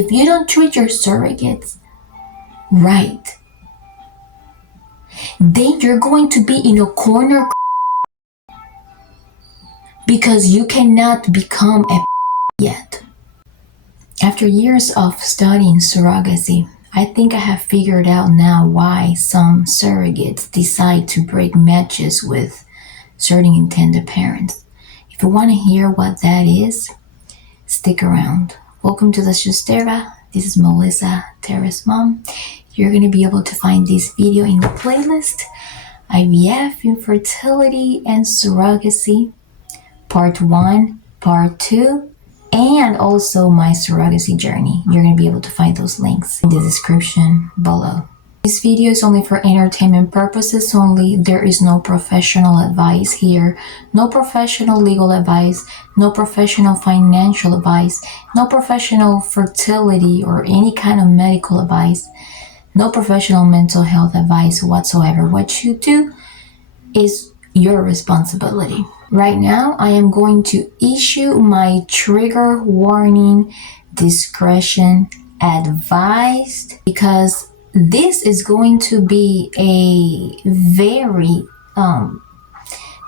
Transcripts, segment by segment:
If you don't treat your surrogates right, then you're going to be in a corner because you cannot become a yet. After years of studying surrogacy, I think I have figured out now why some surrogates decide to break matches with certain intended parents. If you want to hear what that is, stick around. Welcome to the Shustera. This is Melissa, Tara's mom. You're going to be able to find this video in the playlist IVF, Infertility, and Surrogacy, Part 1, Part 2, and also my surrogacy journey. You're going to be able to find those links in the description below. This video is only for entertainment purposes only. There is no professional advice here, no professional legal advice, no professional financial advice, no professional fertility or any kind of medical advice, no professional mental health advice whatsoever. What you do is your responsibility. Right now, I am going to issue my trigger warning, discretion advised, because this is going to be a very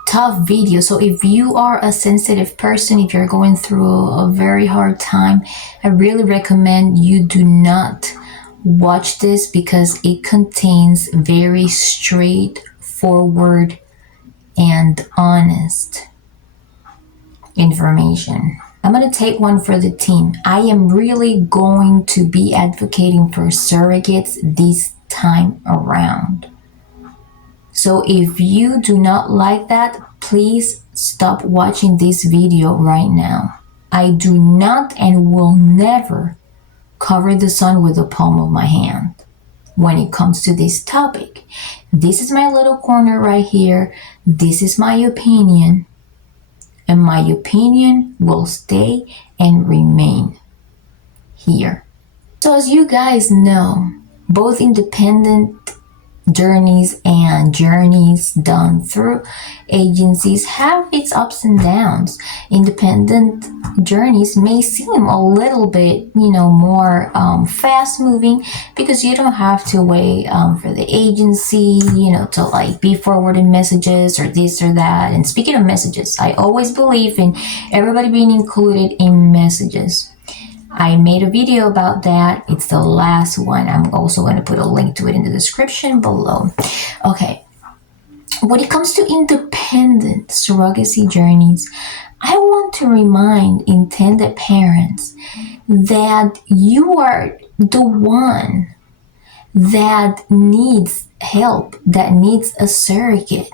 tough video. So if you are a sensitive person, if you're going through a very hard time, I really recommend you do not watch this because it contains very straightforward and honest information. I'm going to take one for the team. I am really going to be advocating for surrogates this time around. So if you do not like that, please stop watching this video right now. I do not and will never cover the sun with the palm of my hand when it comes to this topic. This is my little corner right here. This is my opinion, and my opinion will stay and remain here. So as you guys know, both independent journeys and journeys done through agencies have its ups and downs. Independent journeys may seem a little bit, more fast moving because you don't have to wait for the agency, to like be forwarding messages or this or that. And speaking of messages, I always believe in everybody being included in messages. I made a video about that. It's the last one. I'm also going to put a link to it in the description below. Okay. When it comes to independent surrogacy journeys, I want to remind intended parents that you are the one that needs help, that needs a surrogate.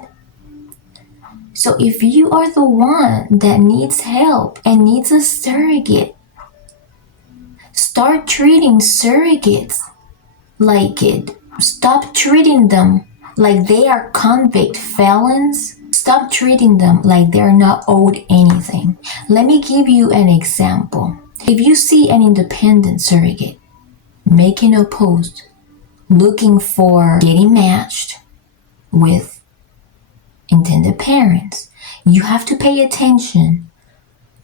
So if you are the one that needs help and needs a surrogate, start treating surrogates like it. Stop treating them like they are convict felons. Stop treating them like they're not owed anything. Let me give you an example. If you see an independent surrogate making a post looking for getting matched with intended parents, you have to pay attention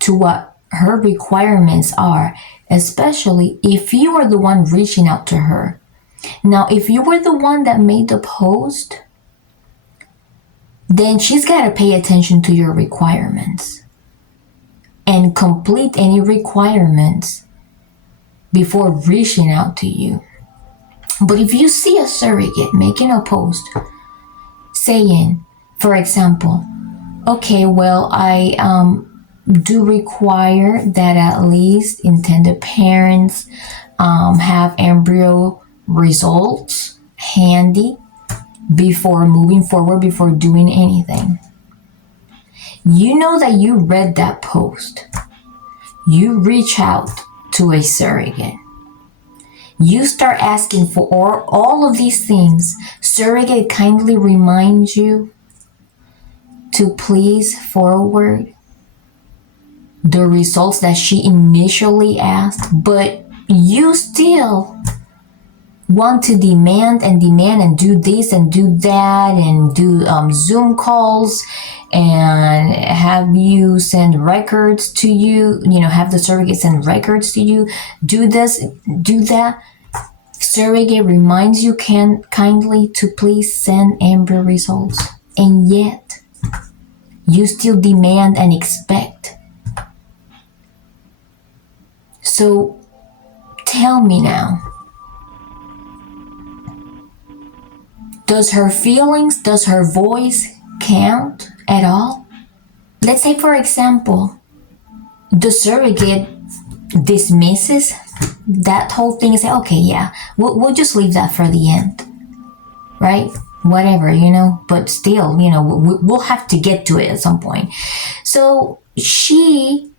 to what her requirements are, especially if you are the one reaching out to her. Now, if you were the one that made the post, then she's got to pay attention to your requirements and complete any requirements before reaching out to you. But if you see a surrogate making a post saying, for example, okay, well, I do require that at least intended parents have embryo results handy before moving forward, before doing anything. You know that you read that post. You reach out to a surrogate. You start asking for all of these things. Surrogate kindly reminds you to please forward the results that she initially asked, but you still want to demand and do this and do that and do Zoom calls and have you send records to you, have the surrogate send records to you, do this, do that. Surrogate reminds you kindly to please send embryo results, and yet you still demand and expect. So tell me now, does her feelings, does her voice count at all? Let's say, for example, the surrogate dismisses that whole thing and say, okay, yeah, we'll just leave that for the end, right? Whatever, but still, we'll have to get to it at some point. So she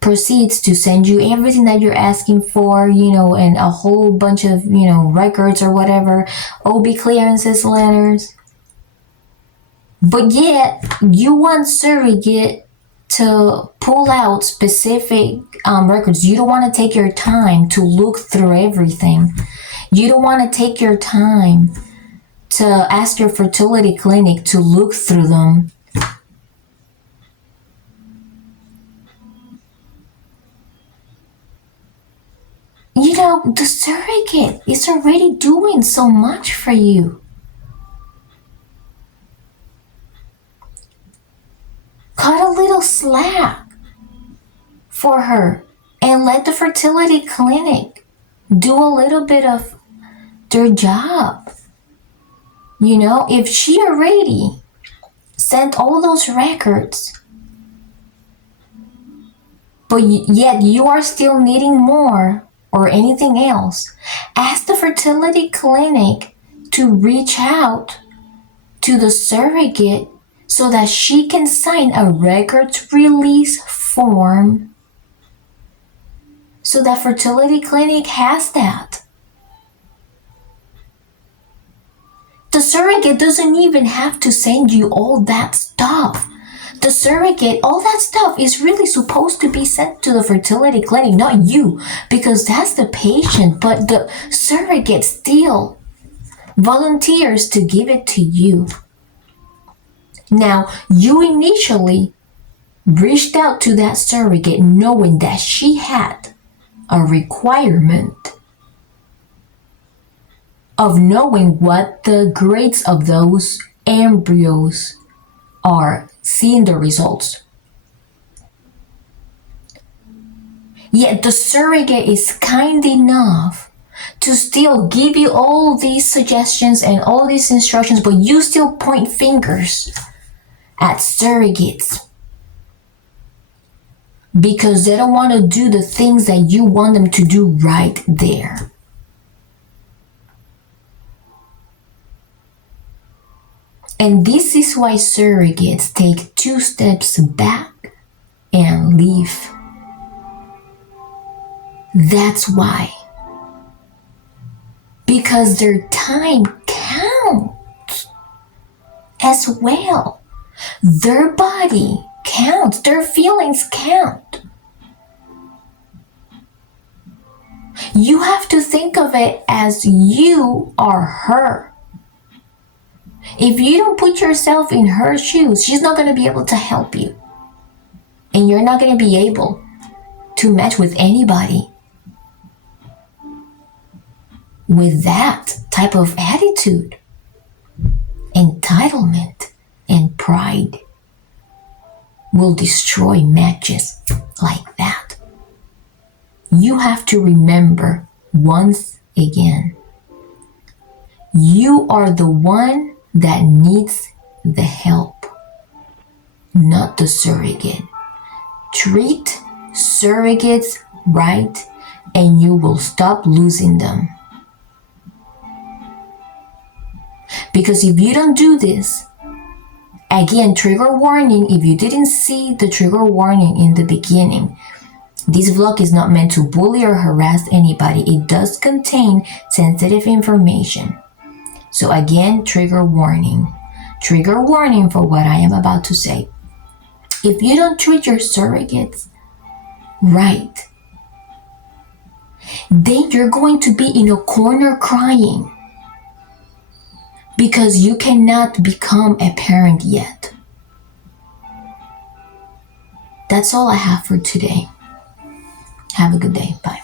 proceeds to send you everything that you're asking for, and a whole bunch of, records or whatever, OB clearances letters. But yet, you want surrogate to pull out specific records. You don't want to take your time to look through everything. You don't want to take your time to ask your fertility clinic to look through them. The surrogate is already doing so much for you. Cut a little slack for her and let the fertility clinic do a little bit of their job. If she already sent all those records, but yet you are still needing more or anything else, ask the fertility clinic to reach out to the surrogate so that she can sign a records release form, so that fertility clinic has that. The surrogate doesn't even have to send you all that stuff. The surrogate, all that stuff is really supposed to be sent to the fertility clinic, not you, because that's the patient, but the surrogate still volunteers to give it to you. Now, you initially reached out to that surrogate knowing that she had a requirement of knowing what the grades of those embryos are, seeing the results. Yet the surrogate is kind enough to still give you all these suggestions and all these instructions, but you still point fingers at surrogates because they don't want to do the things that you want them to do right there. And this is why surrogates take 2 steps back and leave. That's why. Because their time counts as well. Their body counts. Their feelings count. You have to think of it as you are her. If you don't put yourself in her shoes, she's not going to be able to help you. And you're not going to be able to match with anybody with that type of attitude, entitlement, and pride will destroy matches like that. You have to remember once again, you are the one that needs the help, not the surrogate. Treat surrogates right and you will stop losing them. Because if you don't do this, again, trigger warning, if you didn't see the trigger warning in the beginning, this vlog is not meant to bully or harass anybody. It does contain sensitive information. So again, trigger warning. Trigger warning for what I am about to say. If you don't treat your surrogates right, then you're going to be in a corner crying because you cannot become a parent yet. That's all I have for today. Have a good day. Bye.